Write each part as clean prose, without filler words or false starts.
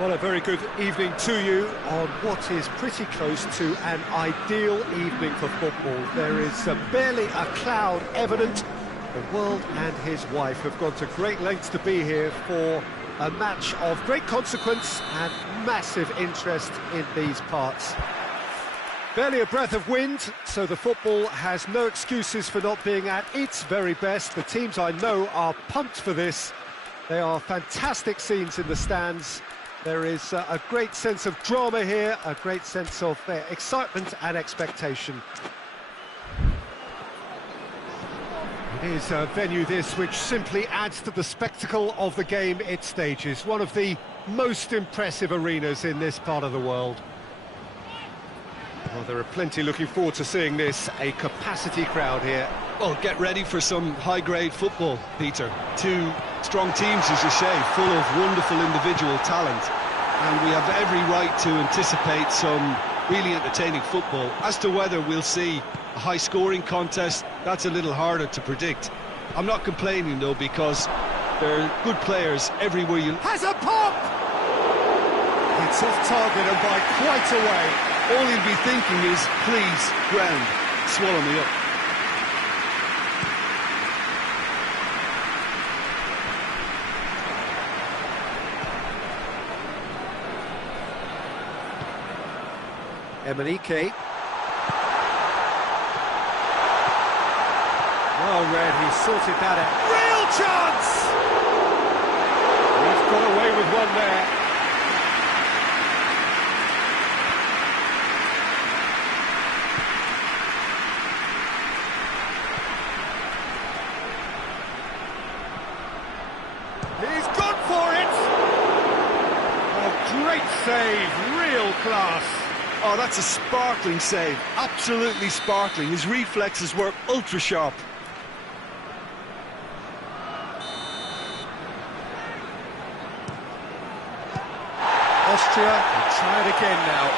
Well, a very good evening to you on what is pretty close to an ideal evening for football. There is barely a cloud evident. The world and his wife have gone to great lengths to be here for a match of great consequence and massive interest in these parts. Barely a breath of wind, so the football has no excuses for not being at its very best. The teams I know are pumped for this. They are fantastic scenes in the stands. There is a great sense of drama here, a great sense of excitement and expectation. It is a venue this which simply adds to the spectacle of the game it stages. One of the most impressive arenas in this part of the world. Well, there are plenty looking forward to seeing this, a capacity crowd here. Well, get ready for some high-grade football, Peter. Two strong teams, as you say, full of wonderful individual talent. And we have every right to anticipate some really entertaining football. As to whether we'll see a high-scoring contest, that's a little harder to predict. I'm not complaining, though, because there are good players everywhere you... Has a pop! It's off target and by quite a way. All he'll be thinking is, please, ground, swallow me up. Emenike. Well read, he sorted that out. Real chance! He's got away with one there. He's gone for it! Oh, great save, real class. Oh, that's a sparkling save, absolutely sparkling. His reflexes were ultra-sharp. Austria will try it again now.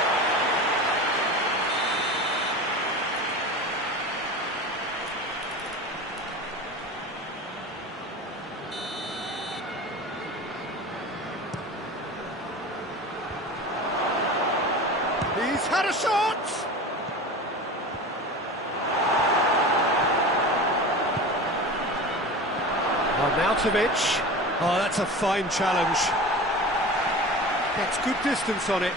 He's had a shot! Arnautovic. Oh, that's a fine challenge. Gets good distance on it.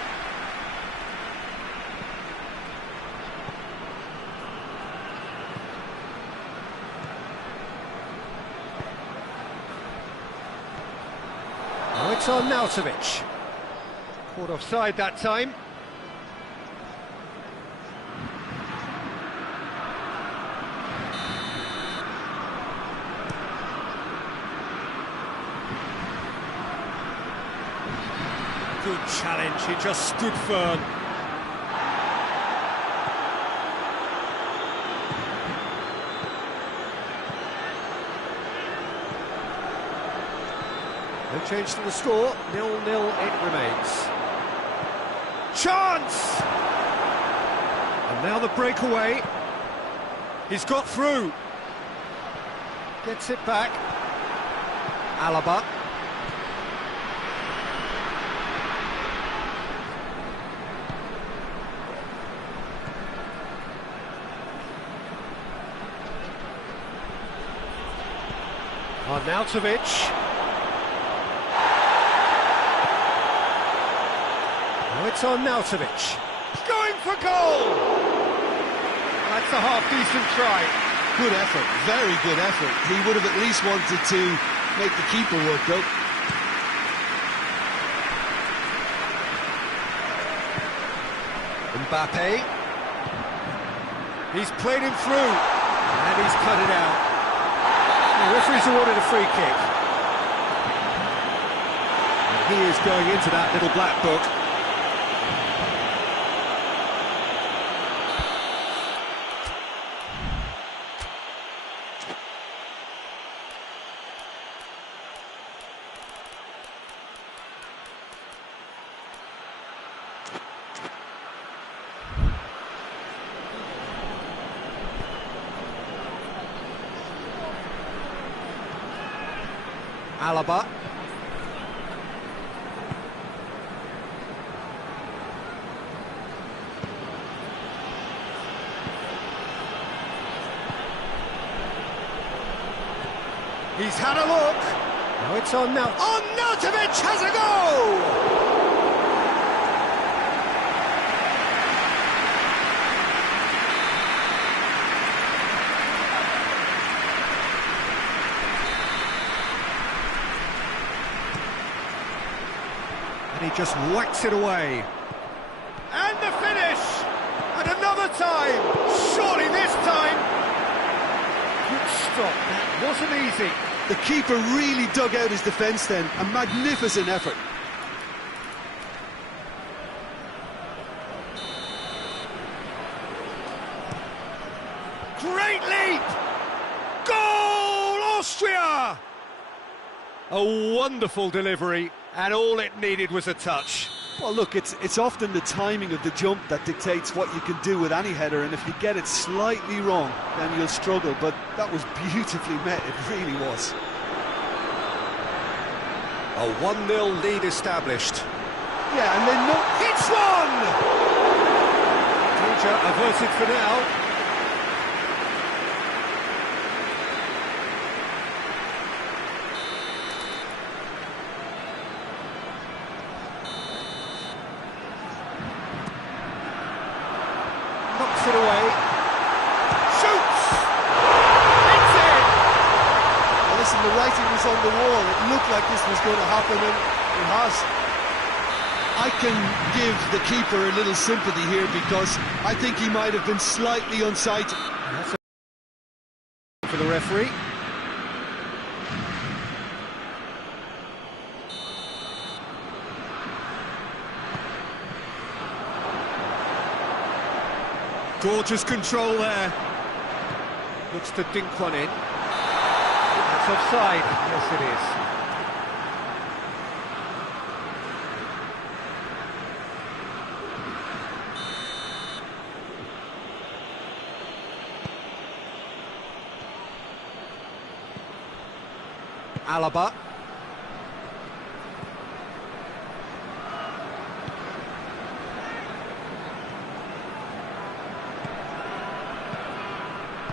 Oh, it's Arnautovic. Caught offside that time. Good challenge, he just stood firm. No change to the score, 0-0 it remains. Chance! And now the breakaway. He's got through. Gets it back. Alaba. Arnautovic. Oh, it's Arnautovic. Going for goal! That's a half-decent try. Good effort, very good effort. He would have at least wanted to make the keeper work, though. Mbappe. He's played him through, and he's cut it out. The referee's awarded a free kick. And he is going into that little black book. Alaba. He's had a look. Now it's on now. Arnautovic has a goal! And he just whacks it away. And the finish! And another time! Surely this time! Good stop, that wasn't easy. The keeper really dug out his defence then. A magnificent effort. Great leap! Goal, Austria! A wonderful delivery, and all it needed was a touch. Well, look, it's often the timing of the jump that dictates what you can do with any header, and if you get it slightly wrong, then you'll struggle, but that was beautifully met, it really was. A 1-0 lead established. Yeah, and then hits one! Danger averted for now. Knocks it away. Shoots! It's in! Well, listen, the writing was on the wall. It looked like this was going to happen, and it has. I can give the keeper a little sympathy here because I think he might have been slightly unsighted. That's for the referee. Gorgeous control there. Looks to dink one in. That's offside. Yes, it is. Alaba.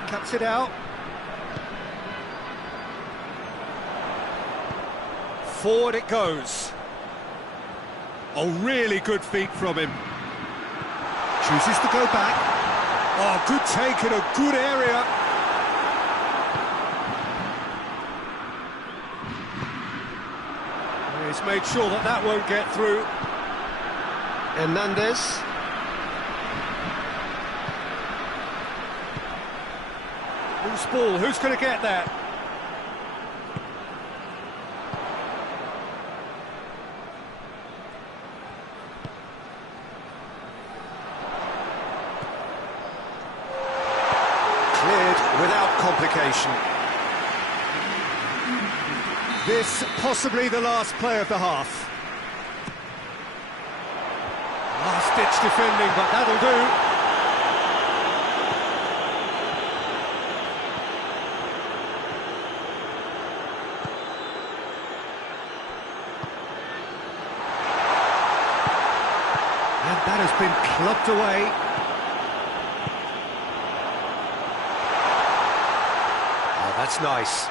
Cuts it out. Forward it goes. Oh, really good feet from him. Chooses to go back. Oh, good take in a good area. He's made sure that that won't get through. Hernandez. Loose ball, who's going to get that? Cleared without complication. This possibly the last play of the half. Last-ditch defending, but that'll do. And that has been clubbed away. Oh, that's nice.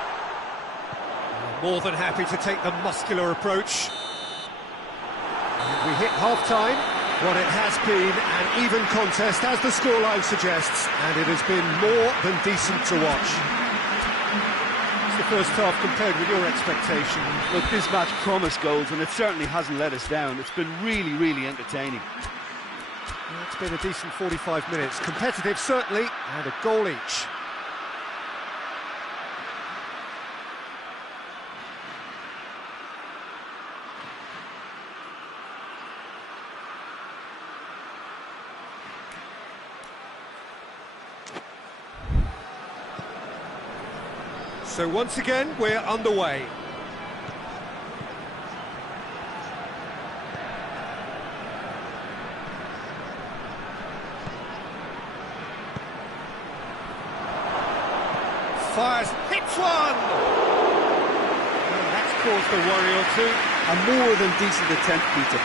More than happy to take the muscular approach. And we hit half-time. What it has been an even contest, as the scoreline suggests, and it has been more than decent to watch. It's the first half compared with your expectation. Look, this match promised goals, and it certainly hasn't let us down. It's been really, really entertaining. It's been a decent 45 minutes. Competitive, certainly, and a goal each. So once again, we're underway. Fires, hits one! Well, that's caused a worry or two. A more than decent attempt, Peter.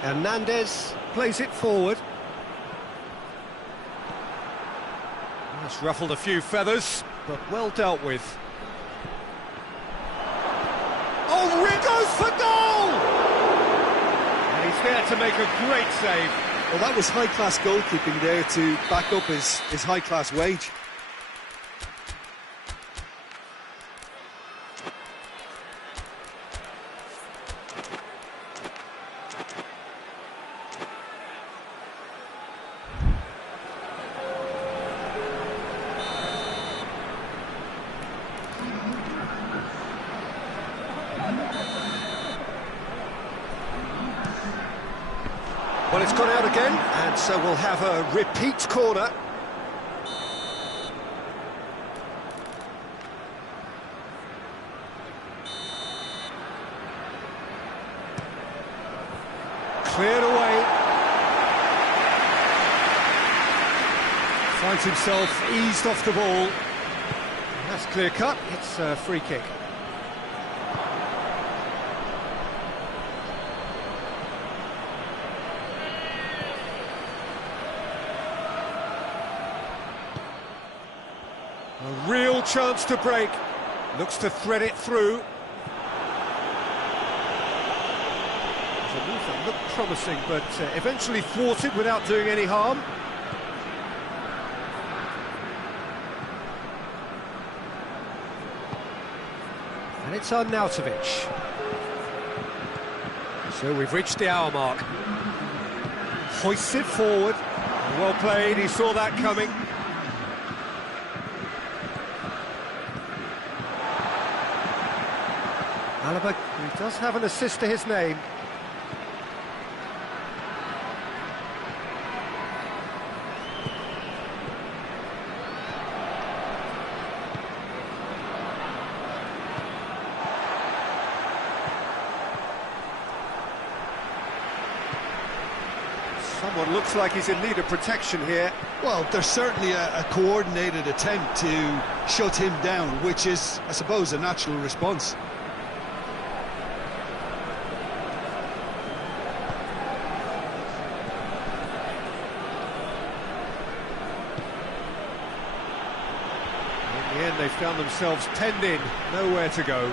Hernandez plays it forward. That's ruffled a few feathers, but well dealt with. Oh, Ringo's for goal! And he's there to make a great save. Well, that was high-class goalkeeping there to back up his high-class wage. Well, it's gone out again, and so we'll have a repeat corner. Cleared away. Finds himself eased off the ball. That's clear cut, it's a free kick. A real chance to break. Looks to thread it through. It's a move that looked promising, but eventually thwarted without doing any harm. And it's Arnautovic. So we've reached the hour mark. Hoists it forward. Well played, he saw that coming. Alaba, he does have an assist to his name. Someone looks like he's in need of protection here. Well, there's certainly a coordinated attempt to shut him down, which is, I suppose, a natural response. In the end, they found themselves penned in, nowhere to go.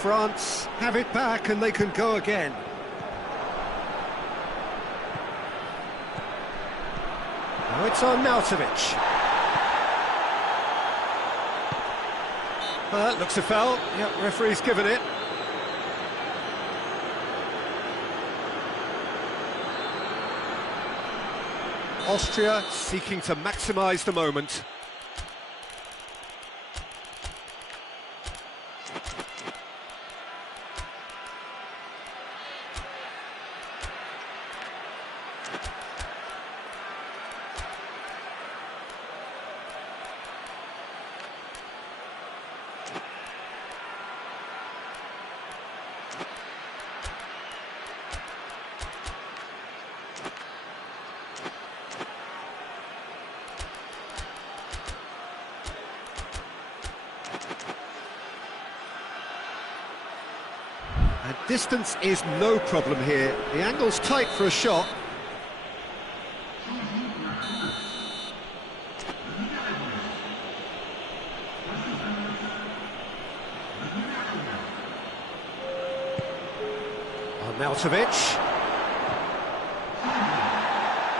France have it back and they can go again. Now it's Arnautovic. Looks a foul. Yep, referee's given it. Austria seeking to maximise the moment. And distance is no problem here. The angle's tight for a shot. Arnautovic.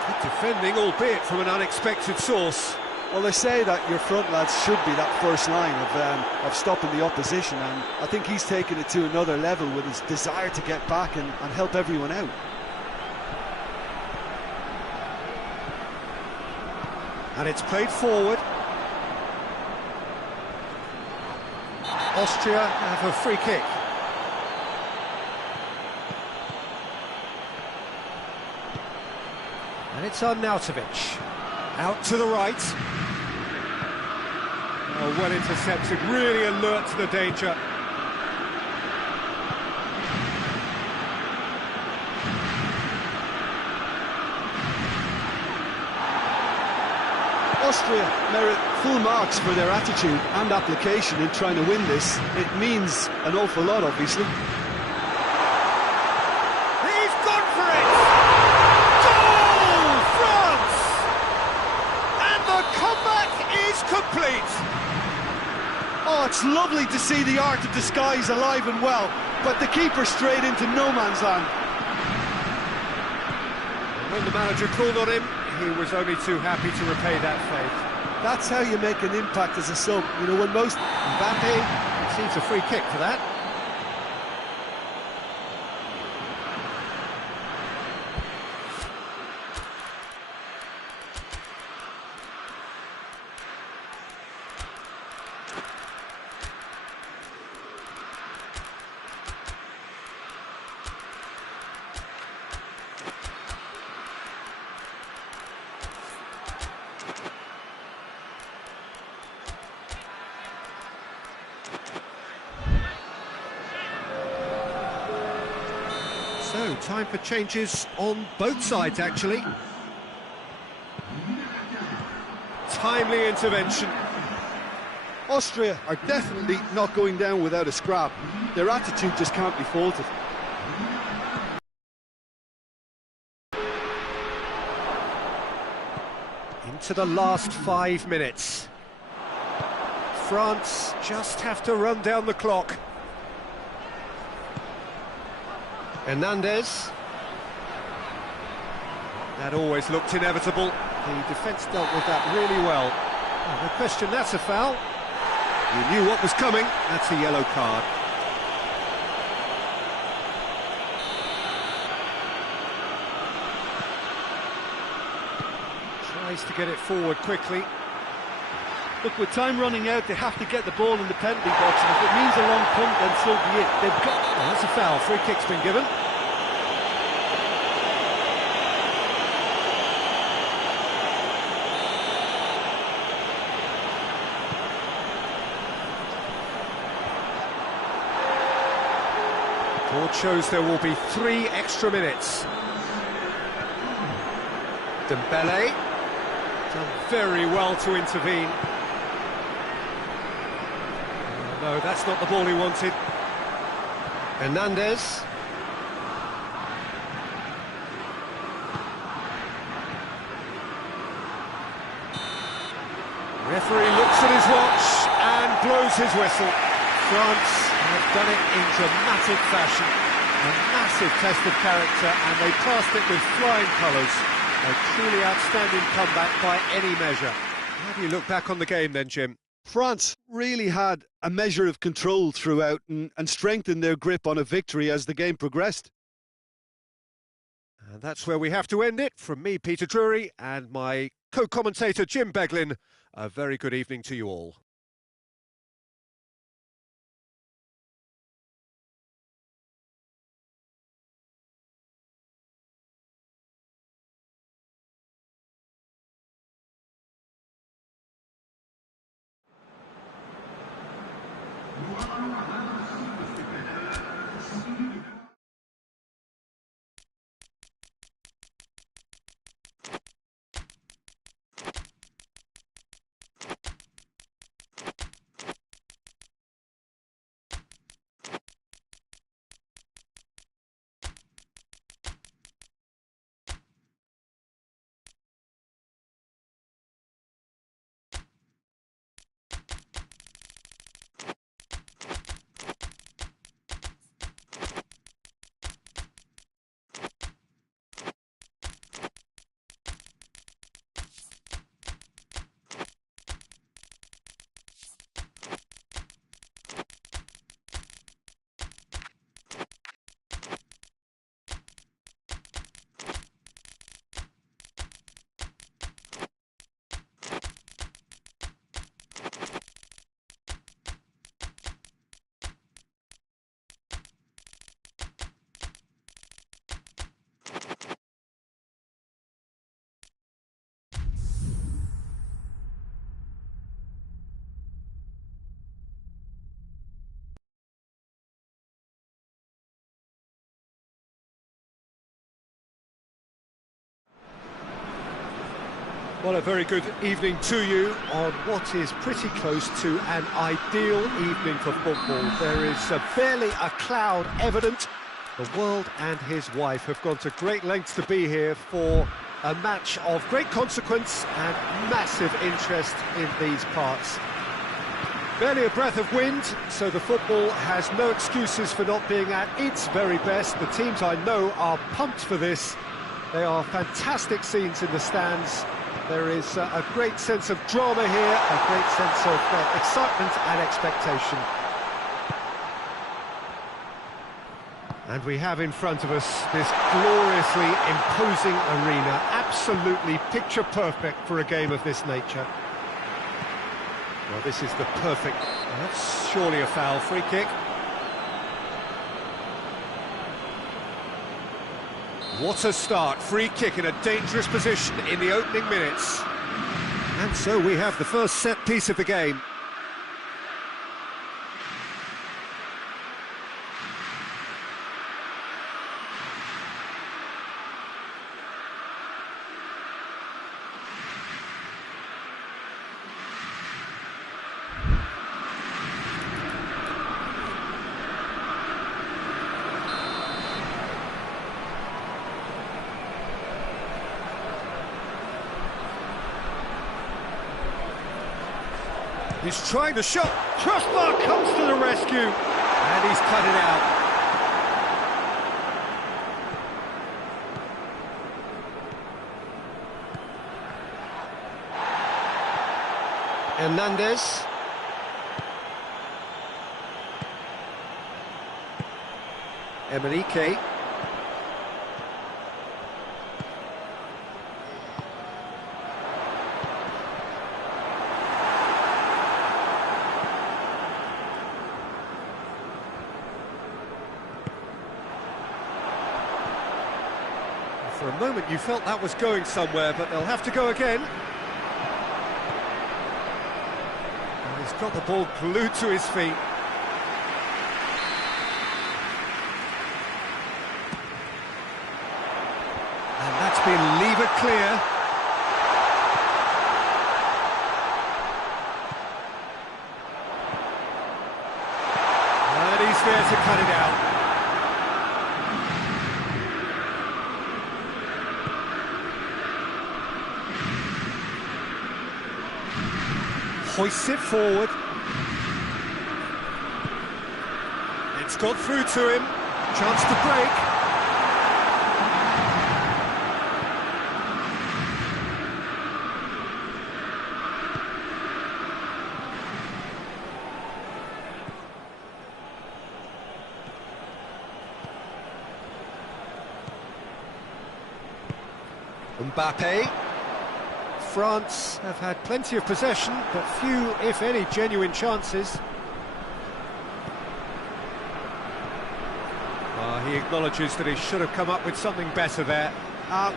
Good defending, albeit from an unexpected source. Well, they say that your front lads should be that first line of stopping the opposition, and I think he's taken it to another level with his desire to get back and help everyone out. And it's played forward. Austria have a free kick. And it's Arnautovic. Out to the right. Oh, well intercepted, really alert to the danger. Austria merit full marks for their attitude and application in trying to win this. It means an awful lot, obviously. He It's lovely to see the art of disguise alive and well, but the keeper straight into no man's land. And when the manager called on him, he was only too happy to repay that faith. That's how you make an impact as a sub. You know, when most... Mbappe receives a free kick for that. So, time for changes on both sides, actually. Timely intervention. Austria are definitely not going down without a scrap. Their attitude just can't be faulted. Into the last 5 minutes. France just have to run down the clock. Hernandez. That always looked inevitable. The defence dealt with that really well. Oh, no question, that's a foul. You knew what was coming. That's a yellow card. Tries to get it forward quickly. Look, with time running out, they have to get the ball in the penalty box, and if it means a long punt, then so be it. They've got... Oh, that's a foul. Free kick's been given. Board shows there will be 3 extra minutes. Dembele done very well to intervene. No, that's not the ball he wanted. Hernandez. Referee looks at his watch and blows his whistle. France have done it in dramatic fashion. A massive test of character, and they passed it with flying colours. A truly outstanding comeback by any measure. How do you look back on the game then, Jim? France really had a measure of control throughout and strengthened their grip on a victory as the game progressed. And that's where we have to end it. From me, Peter Drury, and my co-commentator, Jim Beglin, a very good evening to you all. Well, a very good evening to you on what is pretty close to an ideal evening for football. There is barely a cloud evident. The world and his wife have gone to great lengths to be here for a match of great consequence and massive interest in these parts. Barely a breath of wind, so the football has no excuses for not being at its very best. The teams I know are pumped for this. They are fantastic scenes in the stands. There is a great sense of drama here, a great sense of excitement and expectation. And we have in front of us this gloriously imposing arena, absolutely picture perfect for a game of this nature. Well, this is the perfect... That's surely a foul. Free kick. What a start. Free kick in a dangerous position in the opening minutes. And so we have the first set piece of the game. He's trying to shot. Crossbar comes to the rescue. And he's cut it out. Hernandez. Emenike. For a moment you felt that was going somewhere, but they'll have to go again. And he's got the ball glued to his feet. And that's been levered clear. And he's there to cut it out. Hoists it forward. It's got through to him. Chance to break. Mbappe. France have had plenty of possession, but few, if any, genuine chances. He acknowledges that he should have come up with something better there.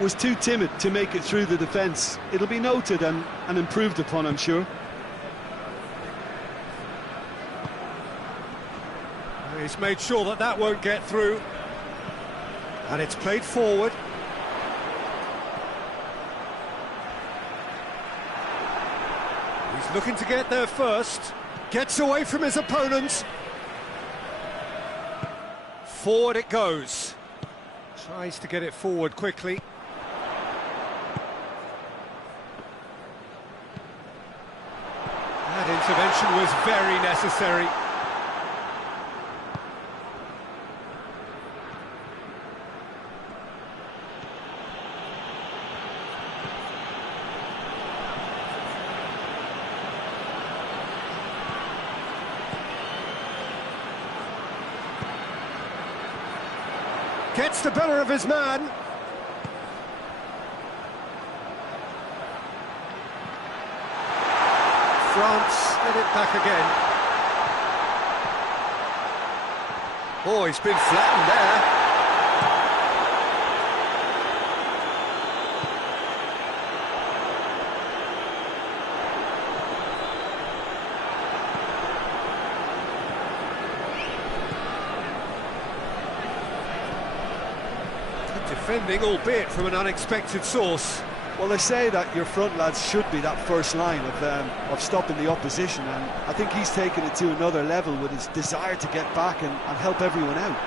Was too timid to make it through the defence. It'll be noted and improved upon, I'm sure. He's made sure that that won't get through. And it's played forward. He's looking to get there first. Gets away from his opponent. Forward it goes. Tries to get it forward quickly. That intervention was very necessary. Gets the better of his man. France get it back again. Oh, he's been flattened there. Defending, albeit from an unexpected source. Well, they say that your front lads should be that first line of stopping the opposition, and I think he's taken it to another level with his desire to get back and help everyone out.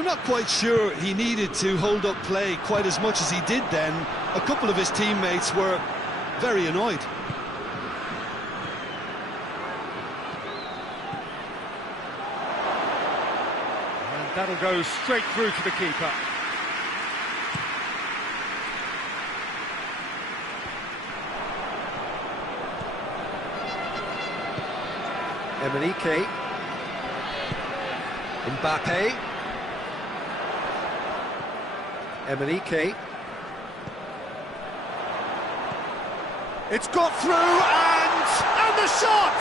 I'm not quite sure he needed to hold up play quite as much as he did then. A couple of his teammates were very annoyed. And that'll go straight through to the keeper. Emenike. Mbappe. Emenike. It's got through and the shot!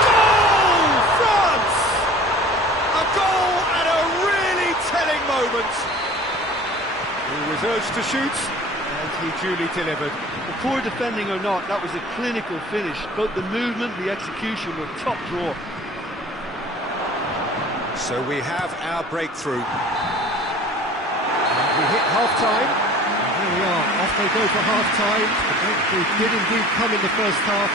Goal! France! A goal at a really telling moment. He was urged to shoot and he duly delivered. The poor defending or not, that was a clinical finish. Both the movement, the execution were top draw. So we have our breakthrough. And we hit half-time. And here we are, off they go for half-time. The breakthrough did indeed come in the first half,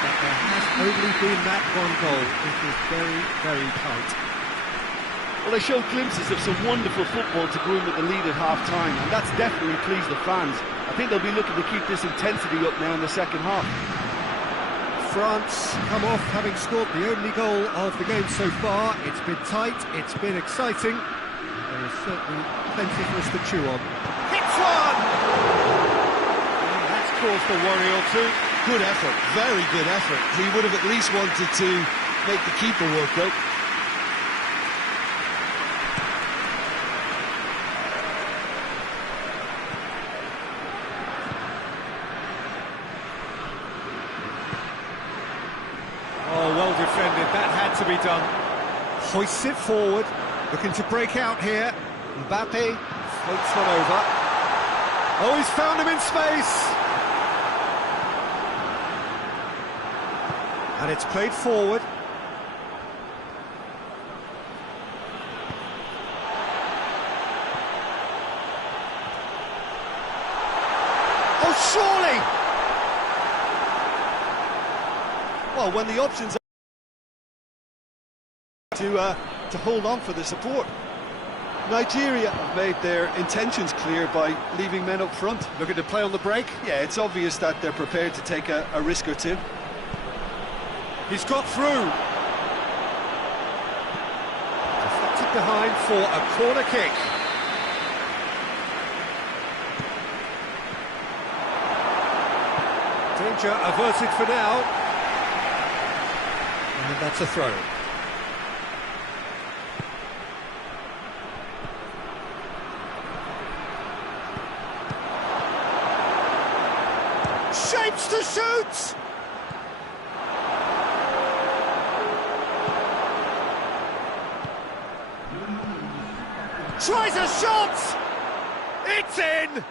but there has only been that one goal. It is very, very tight. Well, they showed glimpses of some wonderful football to go in with the lead at half-time, and that's definitely pleased the fans. I think they'll be looking to keep this intensity up now in the second half. France come off having scored the only goal of the game so far. It's been tight, it's been exciting. There is certainly plenty for us to chew on. Hits one! That's caused a worry or two. Good effort, very good effort. He would have at least wanted to make the keeper work though. Defended, that had to be done. Hoists it forward, looking to break out here. Mbappe floats one over. Oh, he's found him in space. And it's played forward. Oh, surely! Well, when the options are to hold on for the support. Nigeria have made their intentions clear by leaving men up front. Looking to play on the break. Yeah, it's obvious that they're prepared to take a risk or two. He's got through. Deflected behind for a corner kick. Danger averted for now. And that's a throw. Shapes to shoot! Tries a shot! It's in!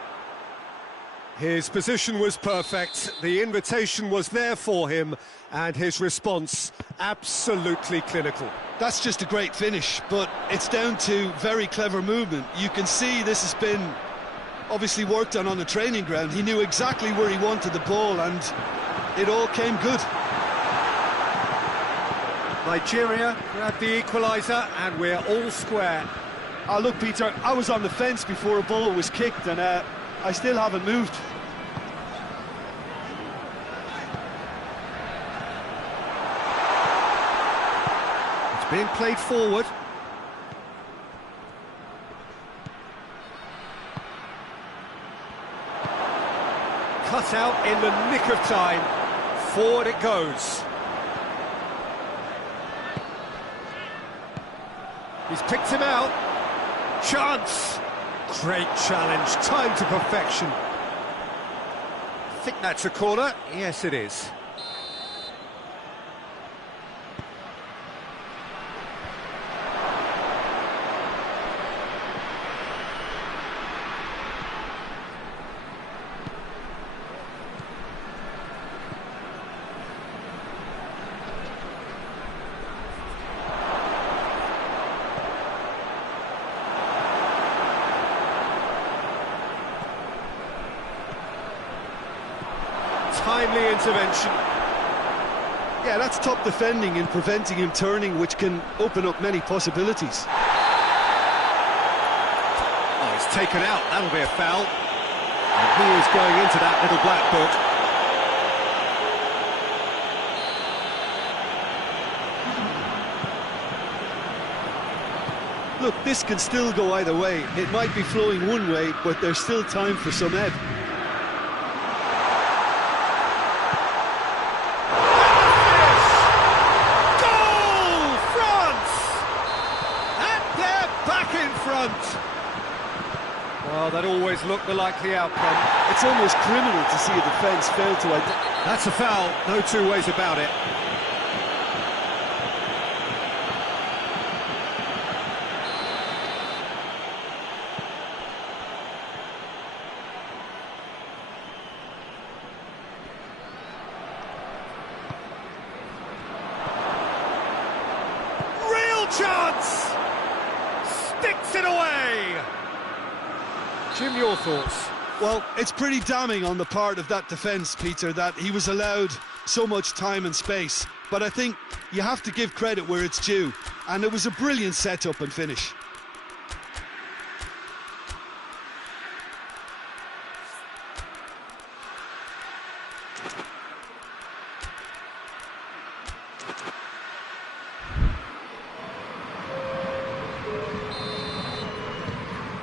His position was perfect, the invitation was there for him, and his response absolutely clinical. That's just a great finish, but it's down to very clever movement. You can see this has been obviously worked on the training ground. He knew exactly where he wanted the ball and it all came good. Nigeria grabbed the equaliser and we're all square. Oh, look, Peter, I was on the fence before a ball was kicked and I still haven't moved. It's being played forward. Cut out in the nick of time. Forward it goes. He's picked him out. Chance. Great challenge. Time to perfection. I think that's a corner. Yes, it is. Timely intervention. Yeah, that's top defending and preventing him turning, which can open up many possibilities. taken out. That'll be a foul. And he is going into that little black book. Look, this can still go either way. It might be flowing one way, but there's still time for some ebb. Goal, France! And they're back in front. Well, that always looked the likely outcome. It's almost criminal to see a defence fail to identify. That's a foul, no two ways about it. Chance! Sticks it away! Jim, your thoughts? Well, it's pretty damning on the part of that defence, Peter, that he was allowed so much time and space. But I think you have to give credit where it's due, and it was a brilliant set-up and finish.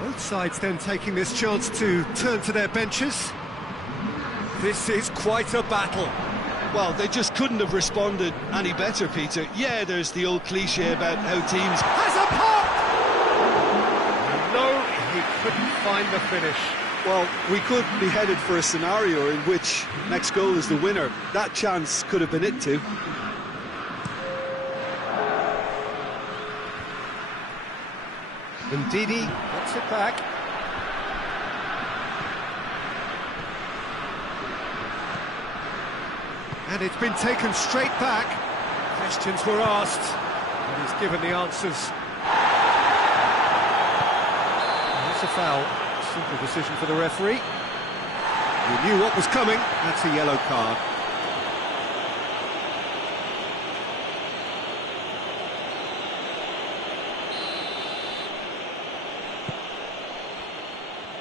Both sides then taking this chance to turn to their benches. This is quite a battle. Well, they just couldn't have responded any better, Peter. Yeah, there's the old cliche about how teams... Has a pop! No, he couldn't find the finish. Well, we could be headed for a scenario in which next goal is the winner. That chance could have been it too. And Didi gets it back. And it's been taken straight back. Questions were asked, and he's given the answers. That's a foul. Simple decision for the referee. He knew what was coming. That's a yellow card.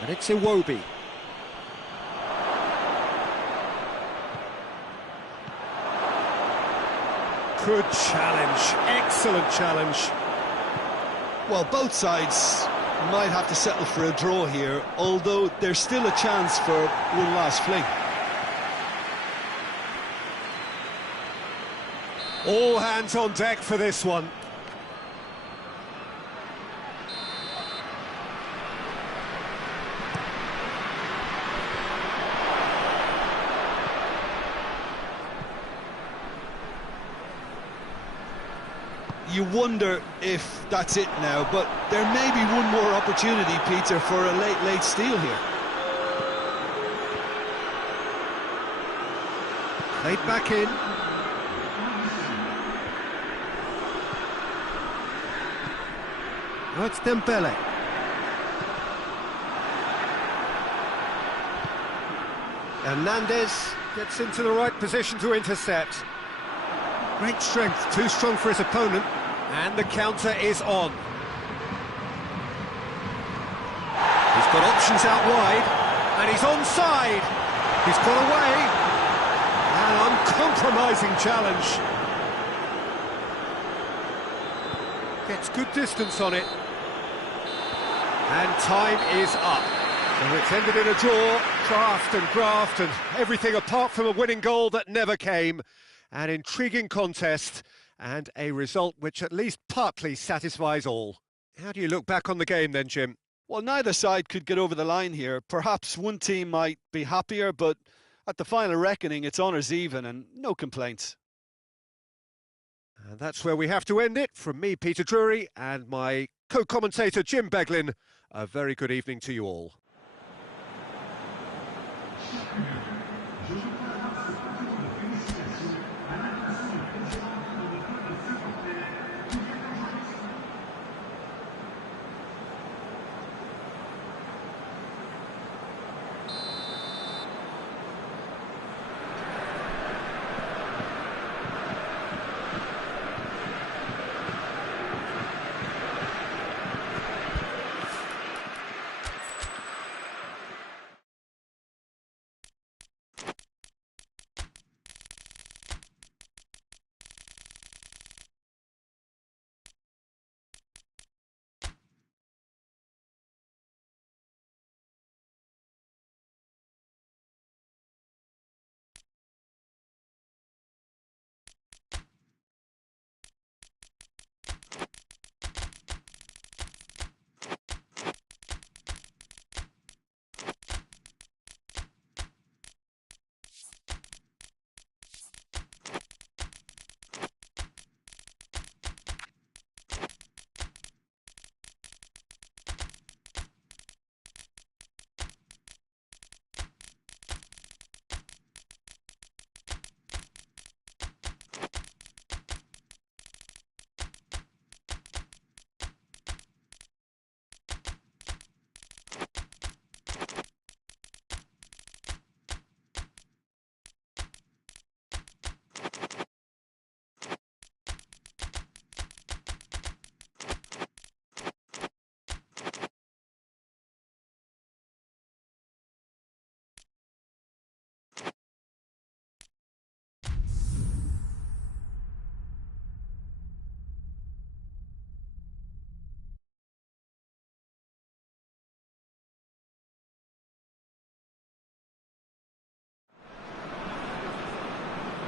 And it's Iwobi. Good challenge, excellent challenge. Well, both sides might have to settle for a draw here, although there's still a chance for one last fling. All hands on deck for this one. You wonder if that's it now, but there may be one more opportunity, Peter, for a late steal here. Played back in. Now it's Dembele. Hernandez gets into the right position to intercept. Great strength, too strong for his opponent. And the counter is on. He's got options out wide, and he's onside. He's got away. An uncompromising challenge. Gets good distance on it. And time is up. So it's ended in a draw, graft and everything apart from a winning goal that never came. An intriguing contest. And a result which at least partly satisfies all. How do you look back on the game then, Jim? Well, neither side could get over the line here. Perhaps one team might be happier, but at the final reckoning, it's honours even and no complaints. And that's where we have to end it. From me, Peter Drury, and my co-commentator, Jim Beglin, a very good evening to you all.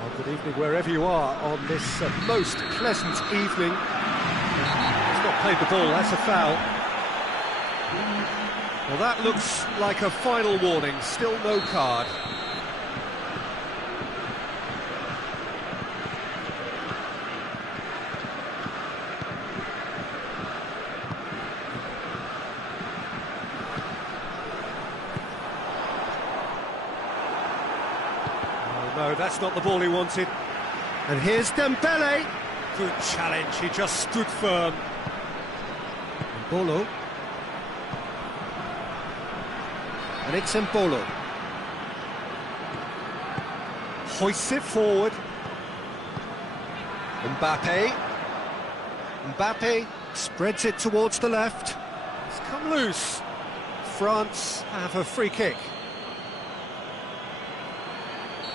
Well, good evening wherever you are on this most pleasant evening. He's not played the ball, that's a foul. Well, that looks like a final warning, still no card. No, that's not the ball he wanted. And here's Dembele. Good challenge, he just stood firm. Mbolo. And it's Mbolo. Hoists it forward. Mbappe. Mbappe spreads it towards the left. It's come loose. France have a free kick.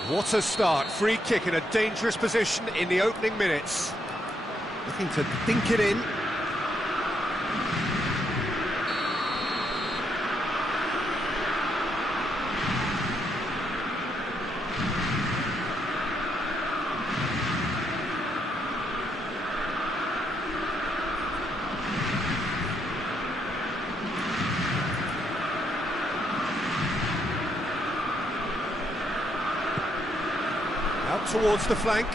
What a start, free kick in a dangerous position in the opening minutes. Looking to dink it in. Out towards the flank.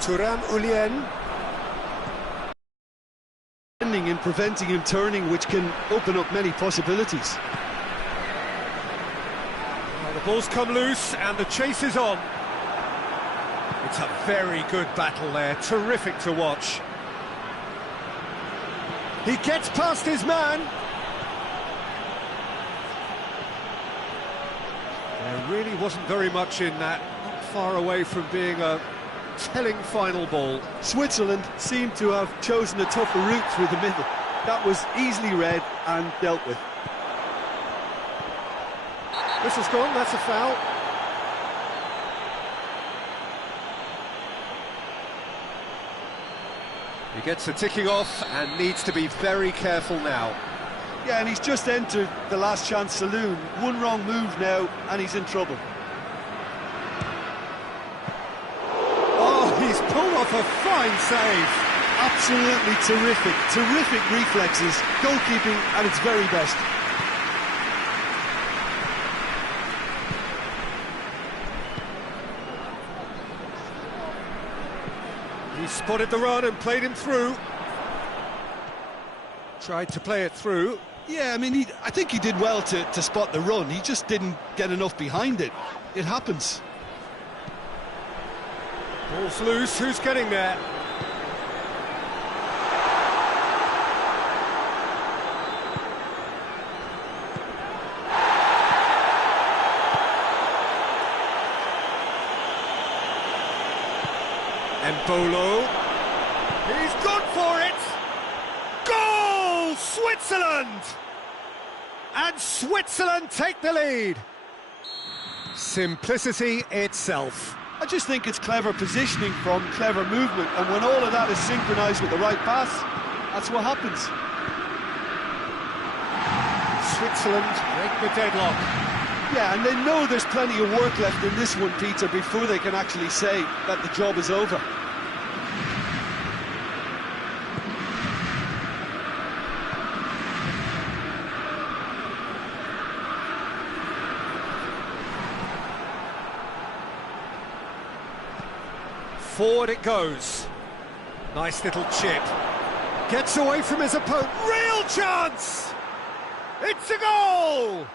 Thuram Ulien. In preventing him turning, which can open up many possibilities. Well, the ball's come loose and the chase is on. It's a very good battle there, terrific to watch. He gets past his man. There really wasn't very much in that, not far away from being a telling final ball. Switzerland seemed to have chosen a tougher route through the middle. That was easily read and dealt with. Whistle's gone, that's a foul. He gets the ticking off and needs to be very careful now. Yeah, and he's just entered the last chance saloon. One wrong move now and he's in trouble. Oh, he's pulled off a fine save. Absolutely terrific, terrific reflexes, goalkeeping at its very best. He spotted the run and played him through. Tried to play it through. Yeah, I mean, I think he did well to spot the run. He just didn't get enough behind it. It happens. Ball's loose, who's getting there? Mbolo. He's gone for it! Goal! Switzerland! And Switzerland take the lead. Simplicity itself. I just think it's clever positioning from clever movement, and when all of that is synchronised with the right pass, that's what happens. Switzerland break the deadlock. Yeah, and they know there's plenty of work left in this one, Peter, before they can actually say that the job is over. Forward it goes. Nice little chip. Gets away from his opponent. Real chance! It's a goal!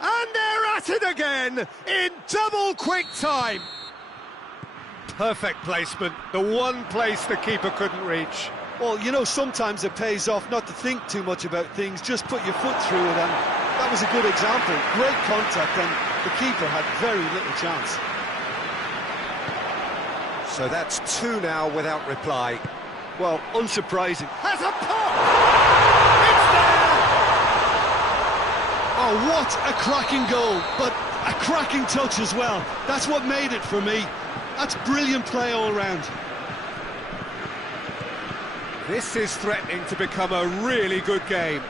And they're at it again in double quick time. Perfect placement, the one place the keeper couldn't reach. Well, you know, sometimes it pays off not to think too much about things, just put your foot through it, and that was a good example. Great contact, and the keeper had very little chance. So that's two now without reply. Well, unsurprising. Has a pop! It's there! Oh, what a cracking goal, but a cracking touch as well. That's what made it for me. That's brilliant play all round. This is threatening to become a really good game.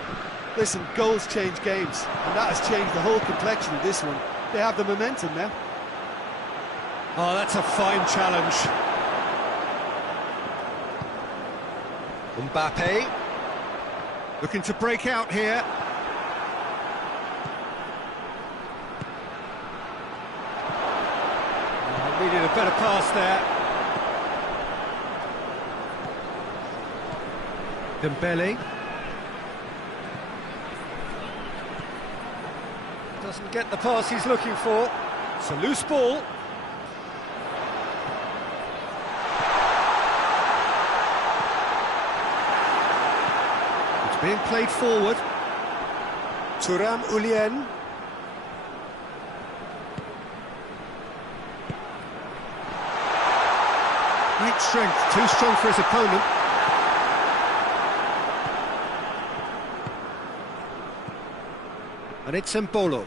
Listen, goals change games, and that has changed the whole complexion of this one. They have the momentum now. Oh, that's a fine challenge. Mbappe looking to break out here. Oh, needed a better pass there. Dembele doesn't get the pass he's looking for. It's a loose ball. It's being played forward. Thuram Ulien. Great strength, too strong for his opponent. And it's Mbolo.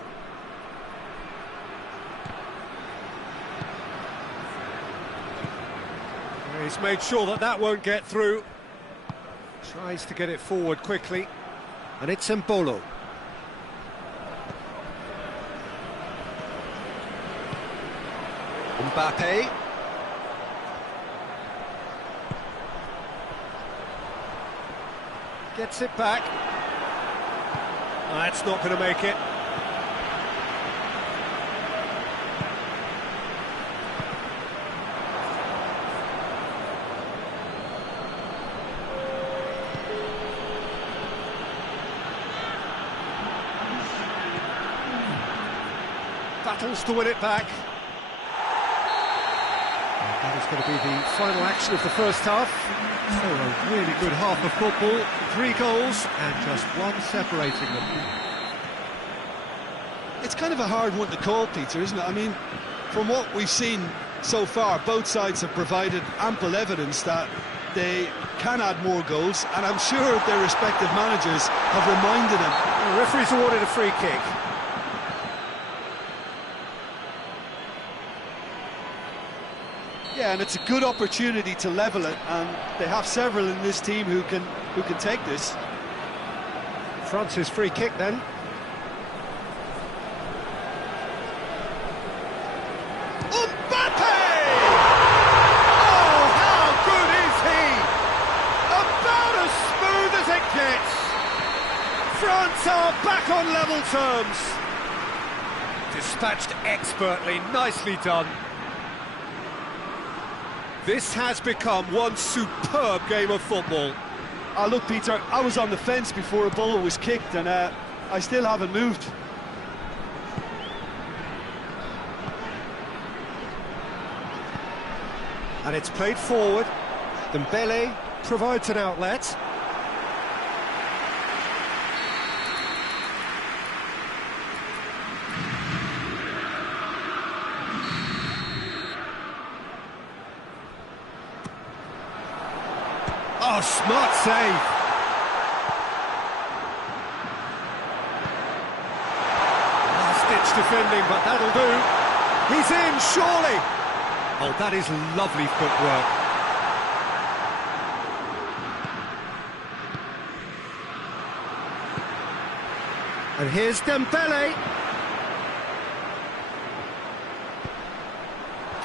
He's made sure that that won't get through. Tries to get it forward quickly. And it's Mbolo. Mbappe. Gets it back. That's not going to make it. Battles to win it back. And that is going to be the final action of the first half. So a really good half of football, 3 goals and just one separating them. It's kind of a hard one to call, Peter, isn't it? I mean, from what we've seen so far, both sides have provided ample evidence that they can add more goals, and I'm sure their respective managers have reminded them. The referee's awarded a free kick. Yeah, and it's a good opportunity to level it, and they have several in this team who can take this. France's free kick then. Mbappe! Oh, how good is he? About as smooth as it gets. France are back on level terms. Dispatched expertly, nicely done. This has become one superb game of football. Look, Peter, I was on the fence before a ball was kicked, and I still haven't moved. And it's played forward. Dembele provides an outlet. Oh, smart save. Last-ditch defending, but that'll do. He's in, surely. Oh, that is lovely footwork. And here's Dembele.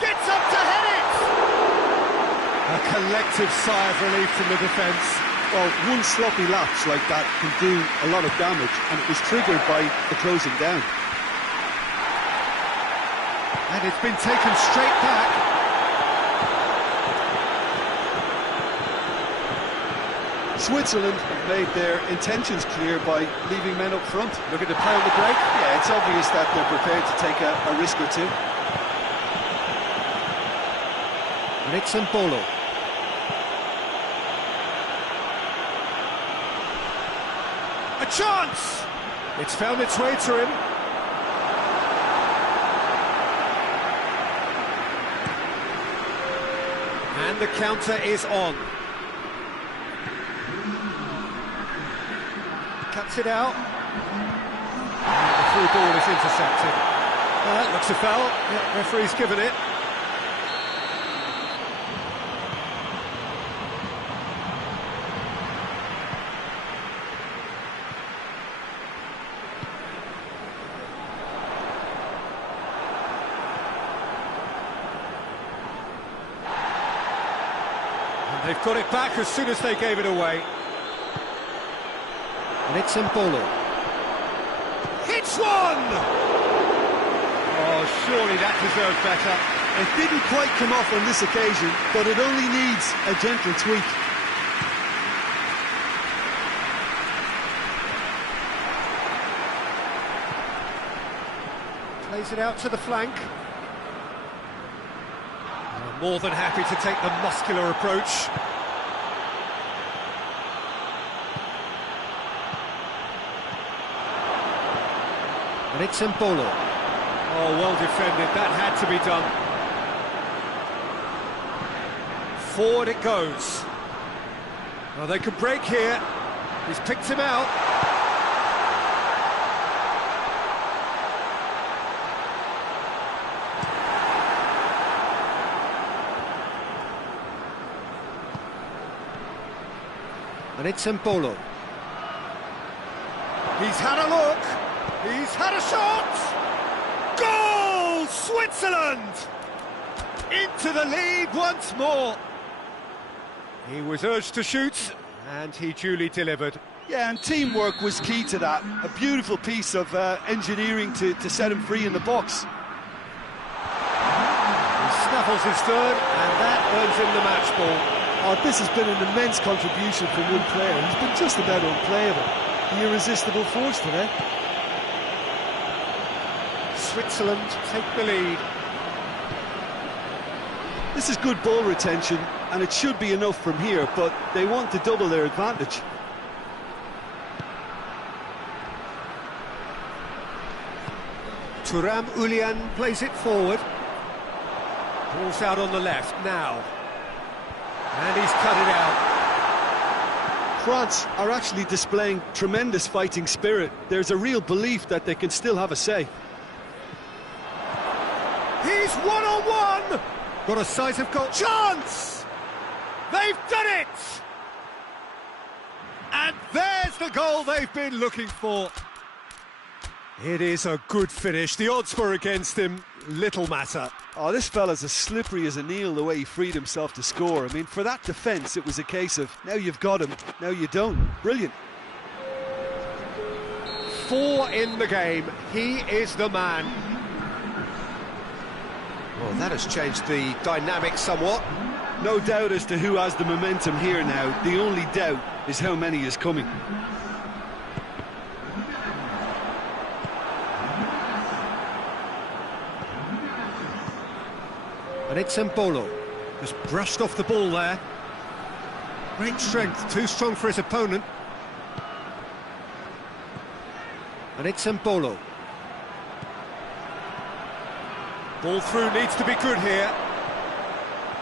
Gets up to head it! A collective sigh of relief from the defence. Well, one sloppy lapse like that can do a lot of damage, and it was triggered by the closing down. And it's been taken straight back. Switzerland have made their intentions clear by leaving men up front. Look at the play on the break. Yeah, it's obvious that they're prepared to take a risk or two. And it's Mbolo. A chance! It's found its way to him. And the counter is on. Cuts it out. And the through ball is intercepted. That looks a foul. Yeah, referee's given it. They've got it back as soon as they gave it away. And it's Mbolo. Hits one! Oh, surely that deserved better. It didn't quite come off on this occasion, but it only needs a gentle tweak. Plays it out to the flank. More than happy to take the muscular approach. And it's Mbolo. Oh, well defended. That had to be done. Forward it goes. Oh, they could break here. He's picked him out. And it's Mbolo. He's had a look. He's had a shot. Goal! Switzerland! Into the lead once more. He was urged to shoot, and he duly delivered. Yeah, and teamwork was key to that. A beautiful piece of engineering to set him free in the box. He snaffles his third, and that earns him the match ball. Oh, this has been an immense contribution from one player. He's been just about unplayable. The irresistible force today. Switzerland take the lead. This is good ball retention, and it should be enough from here, but they want to double their advantage. Thuram Ulian plays it forward. Ball's out on the left now. And he's cut it out. France are actually displaying tremendous fighting spirit. There's a real belief that they can still have a say. He's one-on-one! Got a size of goal. Chance! They've done it! And there's the goal they've been looking for. It is a good finish. The odds were against him. Little matter. Oh, this fella's as slippery as an eel the way he freed himself to score. I mean, for that defence, it was a case of, now you've got him, now you don't. Brilliant. 4 in the game. He is the man. Well, that has changed the dynamic somewhat. No doubt as to who has the momentum here now. The only doubt is how many is coming. And it's Mbolo. Just brushed off the ball there. Great strength, too strong for his opponent. And it's Mbolo. Ball through needs to be good here.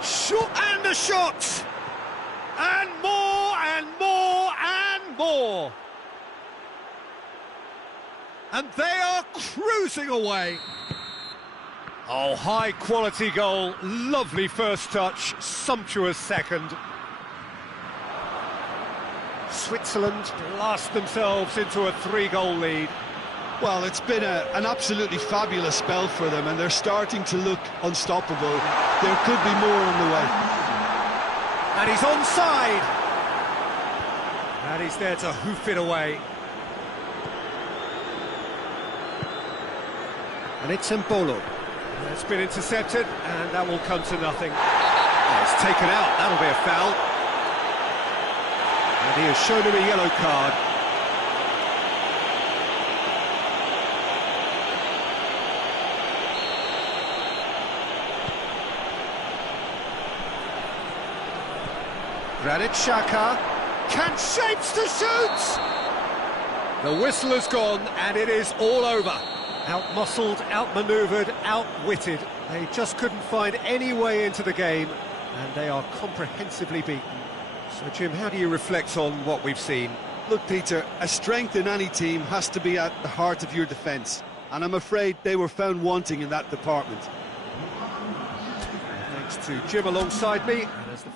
Shot and a shot! And more and more and more! And they are cruising away. Oh, high-quality goal, lovely first touch, sumptuous second. Switzerland blast themselves into a 3-goal lead. Well, it's been an absolutely fabulous spell for them, and they're starting to look unstoppable. There could be more on the way. And he's onside. And he's there to hoof it away. And it's Mbolo. It's been intercepted, and that will come to nothing. Oh, it's taken out, that'll be a foul. And he has shown him a yellow card. Granit Xhaka can shapes to shoot! The whistle has gone, and it is all over. Out-muscled, out-manoeuvred, outwitted. They just couldn't find any way into the game, and they are comprehensively beaten. So, Jim, how do you reflect on what we've seen? Look, Peter, a strength in any team has to be at the heart of your defence, and I'm afraid they were found wanting in that department. Thanks to Jim alongside me, and as the